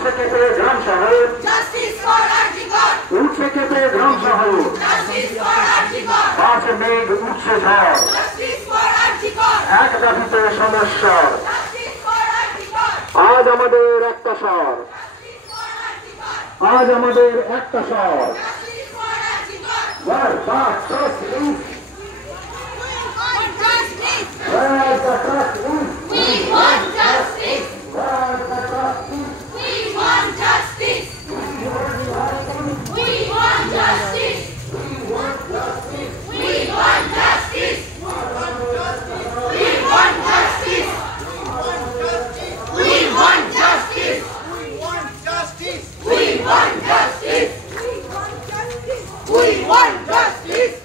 উঠছে কেঁপে গ্রাম শহর, উঠছে কেঁপে গ্রাম শহর, বাসে মেঘ উঠছে ঝড়, এক দাবিতে সমস্যা, আজ আমাদের একটা স্বর, আজ আমাদের একটা স্বর। Where the trust is, where the trust is, We want justice. where the trust is, We want justice. We want justice. We want justice. We want justice. We want justice. We want justice. We want justice. We want justice.